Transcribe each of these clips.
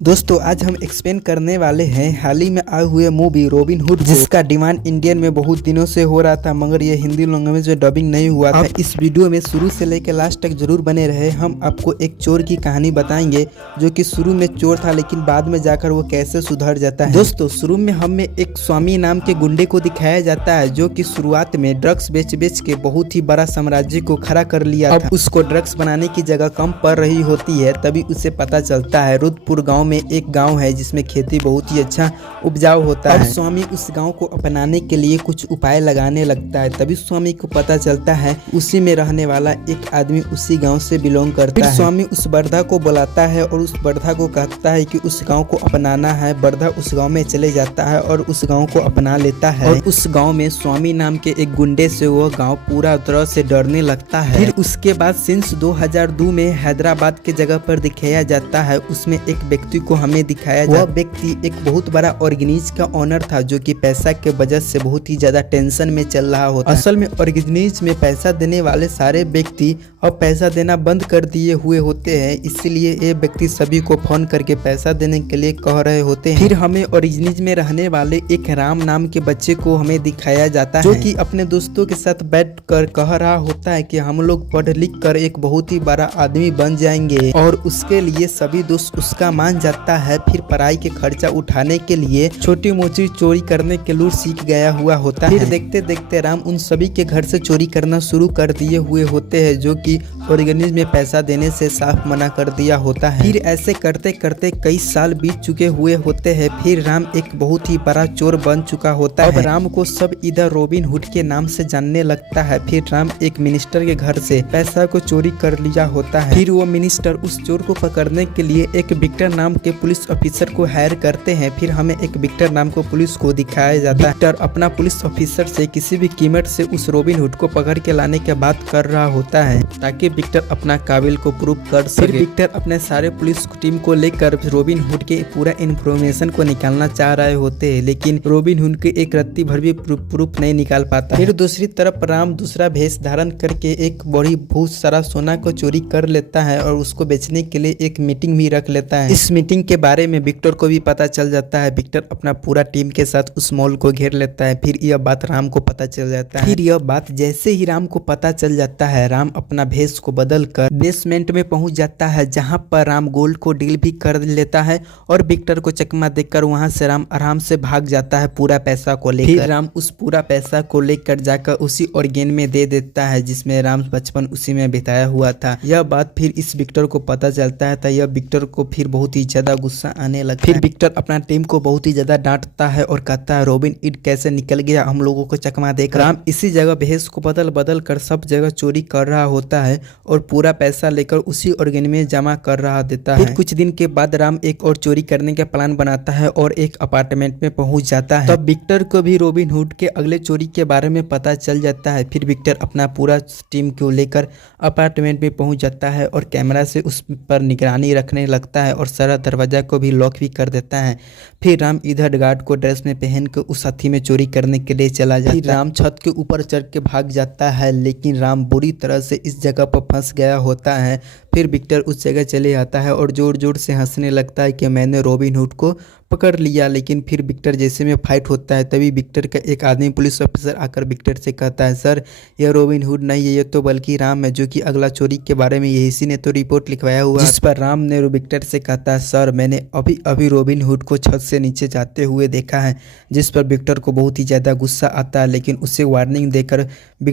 दोस्तों आज हम एक्सप्लेन करने वाले हैं हाल ही में आए हुए मूवी रॉबिन हुड जिसका डिमांड इंडियन में बहुत दिनों से हो रहा था मगर ये हिंदी लैंग्वेज में डबिंग नहीं हुआ था। इस वीडियो में शुरू से लेकर लास्ट तक जरूर बने रहे। हम आपको एक चोर की कहानी बताएंगे जो कि शुरू में चोर था लेकिन बाद में जाकर वो कैसे सुधर जाता है। दोस्तों शुरू में हमें एक स्वामी नाम के गुंडे को दिखाया जाता है जो कि शुरुआत में ड्रग्स बेच के बहुत ही बड़ा साम्राज्य को खड़ा कर लिया था। उसको ड्रग्स बनाने की जगह कम पड़ रही होती है तभी उसे पता चलता है रुद्रपुर गाँव में एक गांव है जिसमें खेती बहुत ही अच्छा उपजाऊ होता है। स्वामी उस गांव को अपनाने के लिए कुछ उपाय लगाने लगता है। तभी स्वामी को पता चलता है उसी में रहने वाला एक आदमी उसी गांव से बिलोंग करता है। स्वामी उस बर्धा को बुलाता है और उस बर्धा को कहता है कि उस गांव को अपनाना है। बर्धा उस गांव में चले जाता है और उस गांव को अपना लेता है और उस गांव में स्वामी नाम के एक गुंडे से वह गांव पूरा तरह से डरने लगता है। फिर उसके बाद सिंस 2002 में हैदराबाद के जगह पर दिखाया जाता है। उसमें एक व्यक्ति को हमें दिखाया वह व्यक्ति एक बहुत बड़ा ऑर्गेनाइज का ओनर था जो कि पैसा के वजह से बहुत ही ज्यादा टेंशन में चल रहा होता। असल में ऑर्गेनाइज में पैसा देने वाले सारे व्यक्ति अब पैसा देना बंद कर दिए हुए होते हैं, इसलिए ये व्यक्ति सभी को फोन करके पैसा देने के लिए कह रहे होते हैं। फिर हमें ऑर्गेनाइज में रहने वाले एक राम नाम के बच्चे को हमें दिखाया जाता है जो कि अपने दोस्तों के साथ बैठ कर कह रहा होता है कि हम लोग पढ़ लिख कर एक बहुत ही बड़ा आदमी बन जाएंगे और उसके लिए सभी दोस्त उसका मान जाता है। फिर पढ़ाई के खर्चा उठाने के लिए छोटी मोटी चोरी करने के लूर सीख गया हुआ होता है। फिर देखते देखते राम उन सभी के घर से चोरी करना शुरू कर दिए हुए होते हैं जो कि ऑर्गेनाइज में पैसा देने से साफ मना कर दिया होता है। फिर ऐसे करते करते कई साल बीत चुके हुए होते हैं। फिर राम एक बहुत ही बड़ा चोर बन चुका होता है। अब राम को सब इधर रॉबिन हुड के नाम से जानने लगता है। फिर राम एक मिनिस्टर के घर से पैसा को चोरी कर लिया होता है। फिर वो मिनिस्टर उस चोर को पकड़ने के लिए एक विक्टर नाम के पुलिस ऑफिसर को हायर करते हैं। फिर हमें एक विक्टर नाम को पुलिस को दिखाया जाता है। विक्टर अपना पुलिस ऑफिसर से किसी भी कीमत से उस रॉबिन हुड को पकड़ के लाने की बात कर रहा होता है ताकि विक्टर अपना काबिल को प्रूव कर सके। फिर विक्टर अपने सारे पुलिस टीम को लेकर रॉबिन हुड के पूरा इन्फॉर्मेशन को निकालना चाह रहे होते हैं लेकिन रॉबिन हुड के एक रत्ती भर भी प्रूफ नहीं निकाल पाता। फिर दूसरी तरफ राम दूसरा भेष धारण करके एक बड़ी बहुत सारा सोना को चोरी कर लेता है और उसको बेचने के लिए एक मीटिंग भी रख लेता है। इस मीटिंग के बारे में विक्टर को भी पता चल जाता है। विक्टर अपना पूरा टीम के साथ उस मॉल को घेर लेता है। फिर यह बात राम को पता चल जाता है। फिर यह बात जैसे ही राम को पता चल जाता है राम अपना भेष को बदल कर बेसमेंट में पहुंच जाता है जहां पर राम गोल्ड को डील भी कर लेता है और विक्टर को चकमा देकर वहां से राम आराम से भाग जाता है पूरा पैसा को लेकर। फिर राम उस पूरा पैसा को लेकर जाकर उसी ऑर्गेन में दे देता है जिसमें राम बचपन उसी में बिताया हुआ था। यह बात फिर इस विक्टर को पता चलता है तो यह विक्टर को फिर बहुत ही ज्यादा गुस्सा आने लगता है। फिर विक्टर अपना टीम को बहुत ही ज्यादा डांटता है और कहता है रॉबिन हुड कैसे निकल गया हम लोगों को चकमा देकर। राम इसी जगह भेष को बदल कर सब जगह चोरी कर रहा होता है और पूरा पैसा लेकर उसी ऑर्गेन में जमा कर रहा देता है। फिर कुछ दिन के बाद राम एक और चोरी करने का प्लान बनाता है और एक अपार्टमेंट में पहुंच जाता है। तब विक्टर को भी रॉबिन हुड के अगले चोरी के बारे में पता चल जाता है। फिर विक्टर अपना पूरा टीम को लेकर अपार्टमेंट में पहुंच जाता है और कैमरा से उस पर निगरानी रखने लगता है और सारा दरवाजा को भी लॉक भी कर देता है। फिर राम इधर गार्ड को ड्रेस में पहन कर उस हाथी में चोरी करने के लिए चला जाता है। राम छत के ऊपर चढ़ के भाग जाता है लेकिन राम बुरी तरह से इस जगह पर फंस गया होता है। फिर विक्टर उस जगह चले आता है और जोर जोर से हंसने लगता है कि मैंने रॉबिन हुड को पकड़ लिया। लेकिन फिर विक्टर जैसे में फाइट होता है तभी विक्टर का एक आदमी पुलिस ऑफिसर आकर विक्टर से कहता है सर यह रॉबिन हुड नहीं है, ये तो बल्कि राम है जो कि अगला चोरी के बारे में इसी ने तो रिपोर्ट लिखवाया हुआ। जिस पर राम ने विक्टर से कहता है सर मैंने अभी अभी रॉबिन हुड को छत से नीचे जाते हुए देखा है। जिस पर विक्टर को बहुत ही ज्यादा गुस्सा आता है लेकिन उसे वार्निंग देकर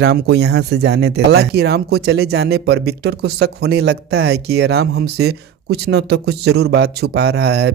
राम को यहाँ से जाने देता है। हालांकि राम को चले जाने पर विक्टर को शक होने लगता है कि राम हमसे कुछ न तो कुछ जरूर बात छुपा रहा है।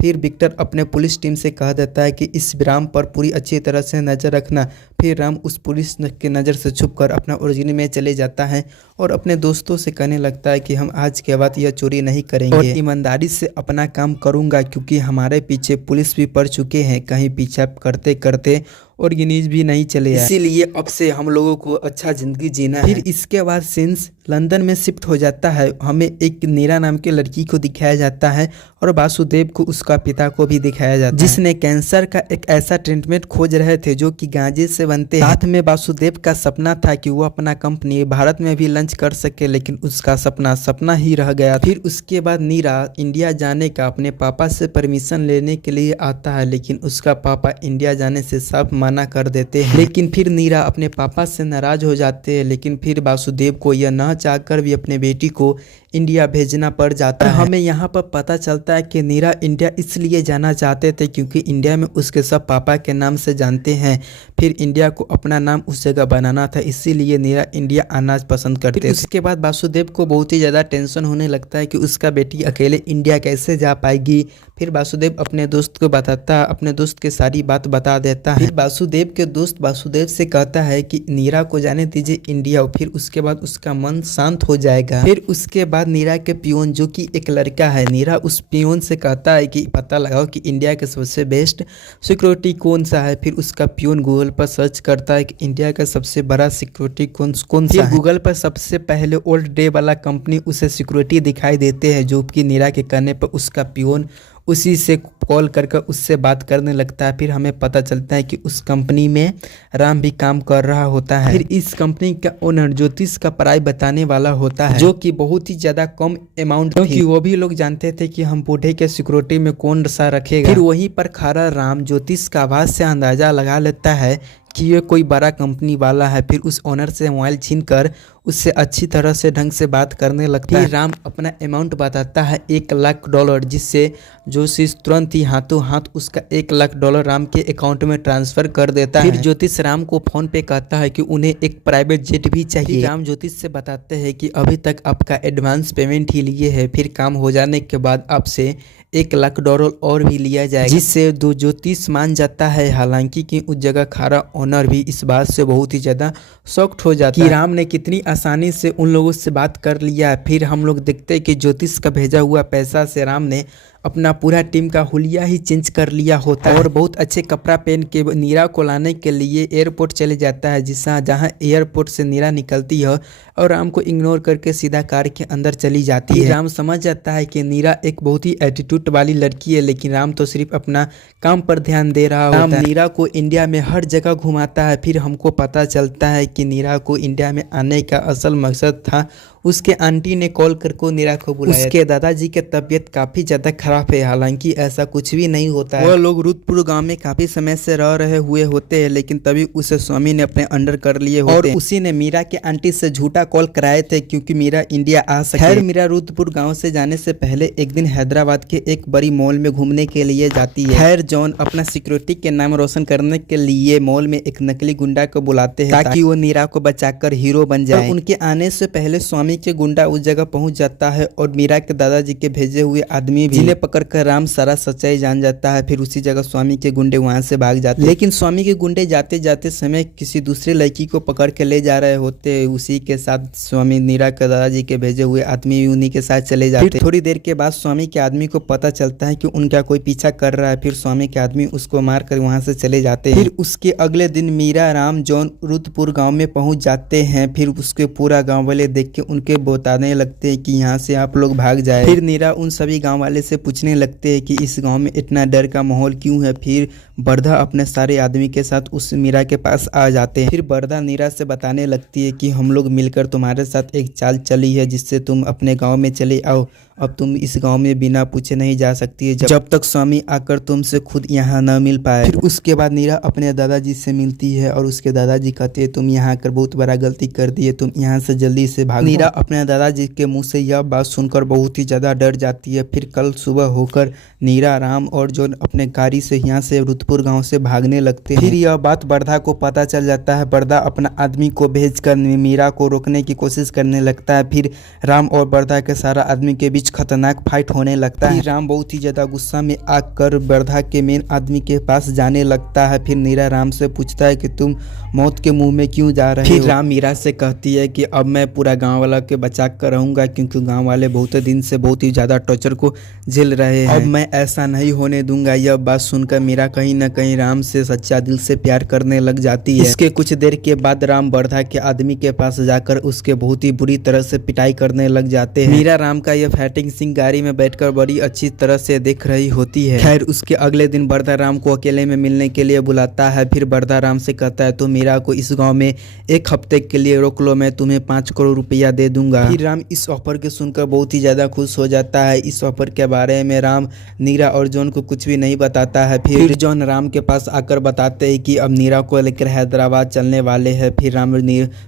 फिर विक्टर अपने पुलिस टीम से कह देता है कि इस राम पर पूरी अच्छी तरह से नज़र रखना। फिर राम उस पुलिस के नज़र से छुपकर अपना ओरिजिन में चले जाता है और अपने दोस्तों से कहने लगता है कि हम आज के बाद यह चोरी नहीं करेंगे और ईमानदारी से अपना काम करूंगा क्योंकि हमारे पीछे पुलिस भी पड़ चुके हैं। कहीं पीछा करते करते ऑर्गेनाइज भी नहीं चले आए, इसीलिए अब से हम लोगों को अच्छा जिंदगी जीना है। फिर इसके बाद सीन्स लंदन में शिफ्ट हो जाता है। हमें एक नीरा नाम के लड़की को दिखाया जाता है और वासुदेव को उसका पिता को भी दिखाया जाता है, जिसने कैंसर का एक ऐसा ट्रीटमेंट खोज रहे थे जो कि गांजे से बनते हैं। साथ में वासुदेव का सपना था कि वो अपना कंपनी भारत में भी लॉन्च कर सके, लेकिन उसका सपना ही रह गया। फिर उसके बाद नीरा इंडिया जाने का अपने पापा से परमिशन लेने के लिए आता है, लेकिन उसका पापा इंडिया जाने से साफ मना कर देते हैं। लेकिन फिर नीरा अपने पापा से नाराज हो जाते हैं, लेकिन फिर वासुदेव को यह न चाहकर भी अपने बेटी को इंडिया भेजना पड़ जाता है। हमें यहाँ पर पता चलता है कि नीरा इंडिया इसलिए जाना चाहते थे क्योंकि इंडिया में उसके सब पापा के नाम से जानते हैं। फिर इंडिया को अपना नाम उस जगह बनाना था, इसीलिए नीरा इंडिया आना पसंद करते थे। उसके बाद वासुदेव को बहुत ही ज़्यादा टेंशन होने लगता है कि उसका बेटी अकेले इंडिया कैसे जा पाएगी। फिर वासुदेव अपने दोस्त को बताता है, अपने दोस्त के सारी बात बता देता है। फिर वासुदेव के दोस्त वासुदेव से कहता है कि नीरा को जाने दीजिए इंडिया, और फिर उसके बाद उसका मन शांत हो जाएगा। फिर उसके बाद नीरा के पियोन जो कि एक लड़का है, नीरा उस पियोन से कहता है कि पता लगाओ कि इंडिया के सबसे बेस्ट सिक्योरिटी कौन सा है। फिर उसका पियोन गूगल पर सर्च करता है कि इंडिया का सबसे बड़ा सिक्योरिटी कौन सा है। गूगल पर सबसे पहले ओल्ड डे वाला कंपनी उसे सिक्योरिटी दिखाई देते हैं, जो कि नीरा के कहने पर उसका पियोन उसी से कॉल करके उससे बात करने लगता है। फिर हमें पता चलता है कि उस कंपनी में राम भी काम कर रहा होता है। फिर इस कंपनी का ओनर ज्योतिष का पढ़ाई बताने वाला होता है, जो कि बहुत ही ज़्यादा कम अमाउंट, क्योंकि वो भी लोग जानते थे कि हम बूढ़े के सिक्योरिटी में कौन सा रखेगा। फिर वहीं पर खड़ा राम ज्योतिष का आवाज़ से अंदाज़ा लगा लेता है कि ये कोई बड़ा कंपनी वाला है। फिर उस ओनर से मोबाइल छीनकर उससे अच्छी तरह से ढंग से बात करने लगता है। राम अपना अमाउंट बताता है $1,00,000, जिससे ज्योतिष तुरंत ही हाथों हाथ उसका $1,00,000 राम के अकाउंट में ट्रांसफर कर देता है। फिर ज्योतिष राम को फोन पे कहता है कि उन्हें एक प्राइवेट जेट भी चाहिए। राम ज्योतिष से बताते हैं कि अभी तक आपका एडवांस पेमेंट ही लिए है, फिर काम हो जाने के बाद आपसे $1,00,000 और भी लिया जाएगा, जिससे दो ज्योतिष मान जाता है। हालांकि कि उस जगह खड़ा ओनर भी इस बात से बहुत ही ज़्यादा शॉक्ड हो जाता है कि राम ने कितनी आसानी से उन लोगों से बात कर लिया। फिर हम लोग देखते हैं कि ज्योतिष का भेजा हुआ पैसा से राम ने अपना पूरा टीम का हुलिया ही चेंज कर लिया होता है और बहुत अच्छे कपड़ा पहन के नीरा को लाने के लिए एयरपोर्ट चले जाता है, जहाँ एयरपोर्ट से नीरा निकलती है और राम को इग्नोर करके सीधा कार के अंदर चली जाती है। राम समझ जाता है कि नीरा एक बहुत ही एटीट्यूड वाली लड़की है, लेकिन राम तो सिर्फ अपना काम पर ध्यान दे रहा होता है। राम नीरा को इंडिया में हर जगह घुमाता है। फिर हमको पता चलता है कि नीरा को इंडिया में आने का असल मकसद था उसके आंटी ने कॉल करके नीरा को बुलाया। उसके दादाजी की तबीयत काफी ज्यादा खराब है। हालांकि ऐसा कुछ भी नहीं होता है। वो लोग रुद्रपुर गांव में काफी समय से रह रहे हुए होते हैं, लेकिन तभी उसे स्वामी ने अपने अंडर कर लिए होते हैं। उसी ने मीरा के आंटी से झूठा कॉल कराए थे क्योंकि मीरा इंडिया आ सके। खैर मीरा रुद्रपुर गाँव से जाने से पहले एक दिन हैदराबाद के एक बड़ी मॉल में घूमने के लिए जाती है। खैर जॉन अपना सिक्योरिटी के नाम रोशन करने के लिए मॉल में एक नकली गुंडा को बुलाते हैं ताकि वो नीरा को बचाकर हीरो बन जाए। उनके आने से पहले स्वामी के गुंडा उस जगह पहुंच जाता है और मीरा के दादाजी के भेजे हुए आदमी भी, जिन्हें पकड़कर राम सारा सच्चाई जान जाता है। फिर उसी जगह स्वामी के गुंडे वहां से भाग जाते हैं, लेकिन स्वामी के गुंडे जाते जाते समय किसी दूसरे लड़की को पकड़ के ले जा रहे होते। उसी के साथ स्वामी नीरा के दादाजी के भेजे हुए आदमी भी उन्हीं के साथ चले जाते। थोड़ी देर के बाद स्वामी के आदमी को पता चलता है कि उनका कोई पीछा कर रहा है। फिर स्वामी के आदमी उसको मार कर वहां से चले जाते हैं। फिर उसके अगले दिन मीरा राम जॉन रुद्रपुर गाँव में पहुंच जाते हैं। फिर उसके पूरा गाँव वाले देख के उनके बताने लगते हैं कि यहाँ से आप लोग भाग जाए। फिर नीरा उन सभी गांव वाले से पूछने लगते हैं कि इस गांव में इतना डर का माहौल क्यों है। फिर बरधा अपने सारे आदमी के साथ उस मीरा के पास आ जाते हैं। फिर बरधा नीरा से बताने लगती है कि हम लोग मिलकर तुम्हारे साथ एक चाल चली है जिससे तुम अपने गाँव में चले आओ। अब तुम इस गांव में बिना पूछे नहीं जा सकती है जब तक स्वामी आकर तुमसे खुद यहाँ न मिल पाए। फिर उसके बाद नीरा अपने दादाजी से मिलती है और उसके दादाजी कहते हैं तुम यहाँ आकर बहुत बड़ा गलती कर दी है, तुम यहाँ से जल्दी से भागो। नीरा अपने दादाजी के मुंह से यह बात सुनकर बहुत ही ज़्यादा डर जाती है। फिर कल सुबह होकर नीरा राम और जो अपने गाड़ी से यहाँ से रुद्रपुर गाँव से भागने लगते हैं। फिर यह बात बरधा को पता चल जाता है। बरधा अपना आदमी को भेजकर मीरा को रोकने की कोशिश करने लगता है। फिर राम और बरधा के सारा आदमी के बीच बीच खतरनाक फाइट होने लगता है। राम बहुत ही ज्यादा गुस्सा में आकर वर्धा के मेन आदमी के पास जाने लगता है। फिर मीरा राम से पूछता है कि तुम मौत के मुंह में क्यों जा रहे हो। फिर राम मीरा से कहती है कि अब मैं पूरा गांव वाला के बचा कर रहूंगा, क्योंकि गांव वाले बहुत दिन से बहुत ही ज्यादा टॉर्चर को झेल रहे हैं। अब मैं ऐसा नहीं होने दूंगा। यह बात सुनकर मीरा कहीं न कहीं राम से सच्चा दिल से प्यार करने लग जाती है। इसके कुछ देर के बाद राम वर्धा के आदमी के पास जाकर उसके बहुत ही बुरी तरह से पिटाई करने लग जाते हैं। मीरा राम का यह फाइटिंग सीन गाड़ी में बैठकर बड़ी अच्छी तरह से देख रही होती है। खैर उसके अगले दिन वर्धा राम को अकेले में मिलने के लिए बुलाता है। फिर वर्धा राम से कहता है तो मीरा को इस गांव में एक हफ्ते के लिए रोक लो, मैं तुम्हें 5 करोड़ रुपया दे दूंगा। फिर राम इस ऑफर के सुनकर बहुत ही ज्यादा खुश हो जाता है। इस ऑफर के बारे में राम नीरा और जॉन को कुछ भी नहीं बताता है। फिर जॉन राम के पास आकर बताते हैं कि अब नीरा को लेकर हैदराबाद चलने वाले हैं। फिर राम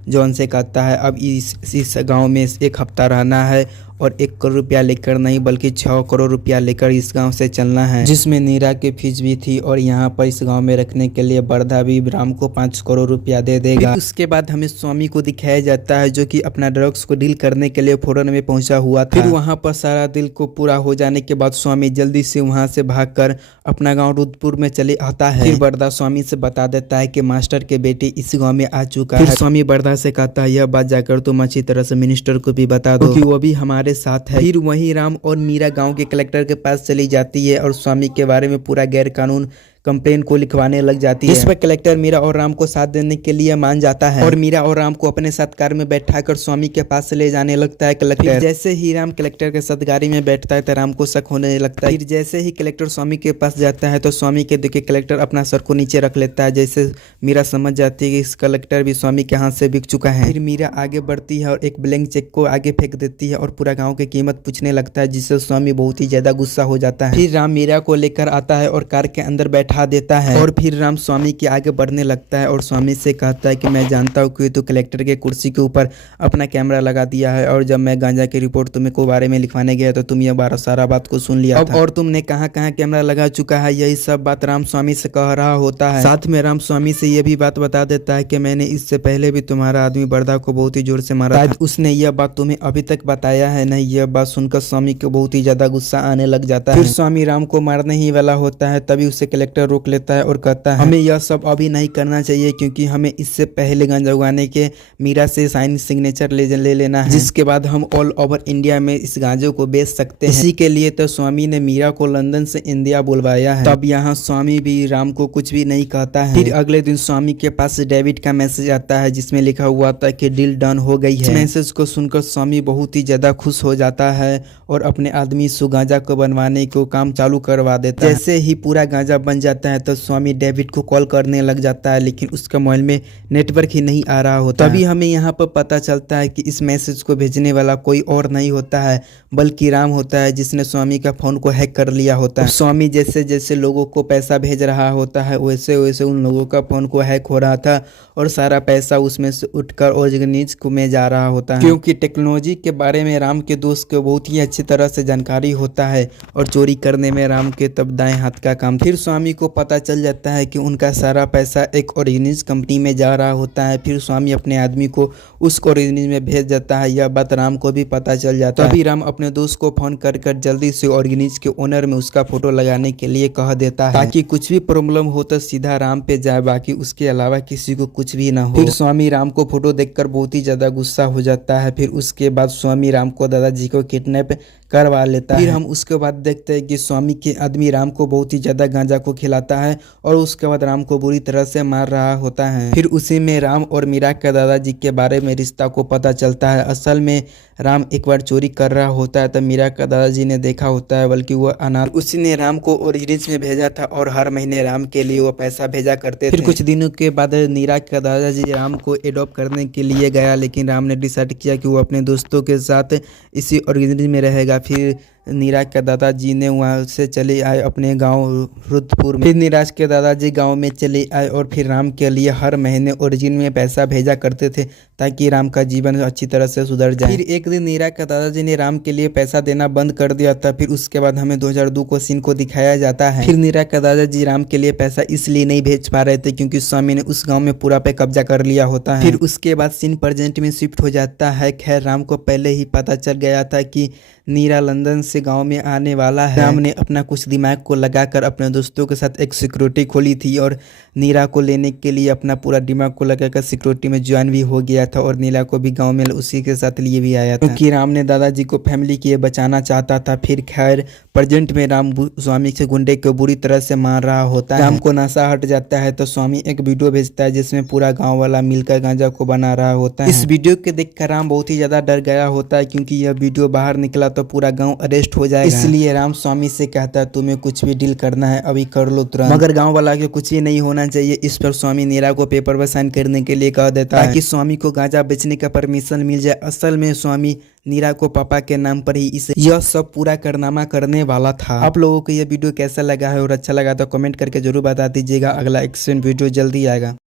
जॉन से कहता है अब इस गांव में 1 हफ्ता रहना है और 1 करोड़ रुपया लेकर नहीं बल्कि 6 करोड़ रुपया लेकर इस गांव से चलना है, जिसमें नीरा की फीस भी थी। और यहाँ पर इस गांव में रखने के लिए वर्धा भी राम को 5 करोड़ रुपया दे देगा। उसके बाद हमें स्वामी को दिखाया जाता है जो कि अपना ड्रग्स को डील करने के लिए फॉरेन में पहुंचा हुआ था। फिर वहाँ पर सारा डील को पूरा हो जाने के बाद स्वामी जल्दी से वहाँ से भागकर अपना गाँव रुद्रपुर में चले आता है। फिर वर्धा स्वामी से बता देता है कि मास्टर के बेटे इस गाँव में आ चुका है। फिर स्वामी वर्धा से कहता है यह बात जाकर तुम अच्छी तरह से मिनिस्टर को भी बता दो कि वो भी हमारे साथ है। फिर वहीं राम और मीरा गांव के कलेक्टर के पास चली जाती है और स्वामी के बारे में पूरा गैर कानून कंप्लेन को लिखवाने लग जाती है। इस पर कलेक्टर मीरा और राम को साथ देने के लिए मान जाता है और मीरा और राम को अपने साथ कार में बैठाकर स्वामी के पास ले जाने लगता है कलेक्टर। जैसे ही राम कलेक्टर के साथ गाड़ी में बैठता है तो राम को शक होने लगता है। फिर जैसे ही कलेक्टर स्वामी के पास जाता है तो स्वामी के देखे कलेक्टर अपना सर को नीचे रख लेता है। जैसे मीरा समझ जाती है कि इस कलेक्टर भी स्वामी के हाथ से बिक चुका है। फिर मीरा आगे बढ़ती है और एक ब्लैंक चेक को आगे फेंक देती है और पूरा गाँव की कीमत पूछने लगता है, जिससे स्वामी बहुत ही ज्यादा गुस्सा हो जाता है। फिर राम मीरा को लेकर आता है और कार के अंदर बैठा देता है और फिर राम स्वामी के आगे बढ़ने लगता है और स्वामी से कहता है कि मैं जानता हूँ कि तू कलेक्टर के कुर्सी के ऊपर अपना कैमरा लगा दिया है और जब मैं गांजा की रिपोर्ट तुम्हें को बारे में लिखवाने गया तो तुम यह सारा बात को सुन लिया था और तुमने कहाँ कहाँ कैमरा लगा चुका है। यही सब बात राम स्वामी से कह रहा होता है। साथ में राम स्वामी से यह भी बात बता देता है कि मैंने इससे पहले भी तुम्हारा आदमी वर्धा को बहुत ही जोर से मारा था। उसने यह बात तुम्हें अभी तक बताया है नहीं। यह बात सुनकर स्वामी को बहुत ही ज्यादा गुस्सा आने लग जाता है। फिर स्वामी राम को मारने ही वाला होता है, तभी उसे कलेक्टर रोक लेता है और कहता है हमें यह सब अभी नहीं करना चाहिए क्योंकि हमें इससे पहले गांजा उगाने के मीरा से साइन सिग्नेचर ले लेना है, जिसके बाद हम ऑल ओवर इंडिया में इस गांजे को बेच सकते हैं। इसी के लिए तो स्वामी ने मीरा को लंदन से इंडिया बुलवाया है। तब यहाँ स्वामी भी राम को कुछ भी नहीं कहता है। फिर अगले दिन स्वामी के पास डेविड का मैसेज आता है जिसमें लिखा हुआ था कि डील डन हो गई है। मैसेज को सुनकर स्वामी बहुत ही ज्यादा खुश हो जाता है और अपने आदमी से गांजा को बनवाने को काम चालू करवा देता है। जैसे ही पूरा गांजा बन जाता है तो स्वामी डेविड को कॉल करने लग जाता है, लेकिन उसका मोबाइल में नेटवर्क ही नहीं आ रहा होता। तभी हमें यहाँ पर पता चलता है कि इस मैसेज को भेजने वाला कोई और नहीं होता है बल्कि राम होता है, जिसने स्वामी का फोन को हैक कर लिया होता है। स्वामी जैसे जैसे लोगों को पैसा भेज रहा होता है वैसे वैसे उन लोगों का फोन को हैक हो रहा था और सारा पैसा उसमें से उठकर ऑर्गेनाइज में जा रहा होता है, क्योंकि टेक्नोलॉजी के बारे में राम के दोस्त को बहुत ही अच्छी तरह से जानकारी होता है और चोरी करने में राम के तब दाएं हाथ का काम। फिर स्वामी को पता चल जाता है कि उनका सारा पैसा एक ऑर्गेनाइज कंपनी में जा रहा होता है। फिर स्वामी अपने आदमी को उस ऑर्गेनाइज में भेज देता है। यह बात राम को भी पता चल जाता है। तभी राम अपने दोस्त को फोन कर जल्दी से ऑर्गेनाइज के ओनर में उसका फोटो लगाने के लिए कह देता है, ताकि कुछ भी प्रॉब्लम हो तो सीधा राम पे जाए, बाकी उसके अलावा किसी को कुछ भी ना हो। फिर स्वामी राम को फोटो देखकर बहुत ही ज्यादा गुस्सा हो जाता है। फिर उसके बाद स्वामी राम को दादाजी को किडनैप करवा लेता है। फिर हम उसके बाद देखते हैं कि स्वामी के आदमी राम को बहुत ही ज्यादा गांजा को खिलाता है और उसके बाद राम को बुरी तरह से मार रहा होता है। फिर उसी में राम और मीरा के दादाजी के बारे में रिश्ता को पता चलता है। असल में राम एक बार चोरी कर रहा होता है तब मीरा का दादाजी ने देखा होता है, बल्कि वो अनाथ उसी ने राम को ओरिजिन में भेजा था और हर महीने राम के लिए वो पैसा भेजा करते थे। फिर कुछ दिनों के बाद मीरा का दादाजी राम को एडॉप्ट करने के लिए गया, लेकिन राम ने डिसाइड किया कि वो अपने दोस्तों के साथ इसी ऑर्गेनाइज में रहेगा। फिर नीरज के दादाजी ने वहाँ से चले आए अपने गांव रुद्रपुर में। फिर नीरज के दादाजी गांव में चले आए और फिर राम के लिए हर महीने ओरिजिन में पैसा भेजा करते थे, ताकि राम का जीवन अच्छी तरह से सुधर जाए। फिर एक दिन नीरा के दादाजी ने राम के लिए पैसा देना बंद कर दिया था। फिर उसके बाद हमें 2002 को सीन को दिखाया जाता है। फिर नीरा के दादाजी राम के लिए पैसा इसलिए नहीं भेज पा रहे थे क्योंकि स्वामी ने उस गाँव में पूरा पे कब्जा कर लिया होता है। फिर उसके बाद सीन प्रेजेंट में शिफ्ट हो जाता है। खैर राम को पहले ही पता चल गया था कि नीरा लंदन से गांव में आने वाला है। राम ने अपना कुछ दिमाग को लगाकर अपने दोस्तों के साथ एक सिक्योरिटी खोली थी और नीरा को लेने के लिए अपना पूरा दिमाग को लगाकर सिक्योरिटी में ज्वाइन भी हो गया था और नीरा को भी गांव में उसी के साथ लिए भी आया था क्योंकि राम ने दादाजी को फैमिली के बचाना चाहता था। फिर खैर प्रेजेंट में राम स्वामी के गुंडे को बुरी तरह से मार रहा होता है। राम को नशा हट जाता है तो स्वामी एक वीडियो भेजता है जिसमें पूरा गाँव वाला मिलकर गांजा को बना रहा होता है। इस वीडियो को देखकर राम बहुत ही ज्यादा डर गया होता है क्योंकि यह वीडियो बाहर निकला तो पूरा गांव अरेस्ट हो जाएगा। इसलिए राम स्वामी से कहता है तुम्हें कुछ भी डील करना है अभी कर लो तुरंत, मगर गांव वाला के कुछ भी नहीं होना चाहिए। इस पर स्वामी नीरा को पेपर पर साइन करने के लिए कह देता है ताकि स्वामी को गांजा बेचने का परमिशन मिल जाए। असल में स्वामी नीरा को पापा के नाम पर ही इसे यह सब पूरा कारनामा करने वाला था। आप लोगों को यह वीडियो कैसा लगा है और अच्छा लगा तो कमेंट करके जरूर बता दीजिएगा। अगला एक्शन वीडियो जल्दी आएगा।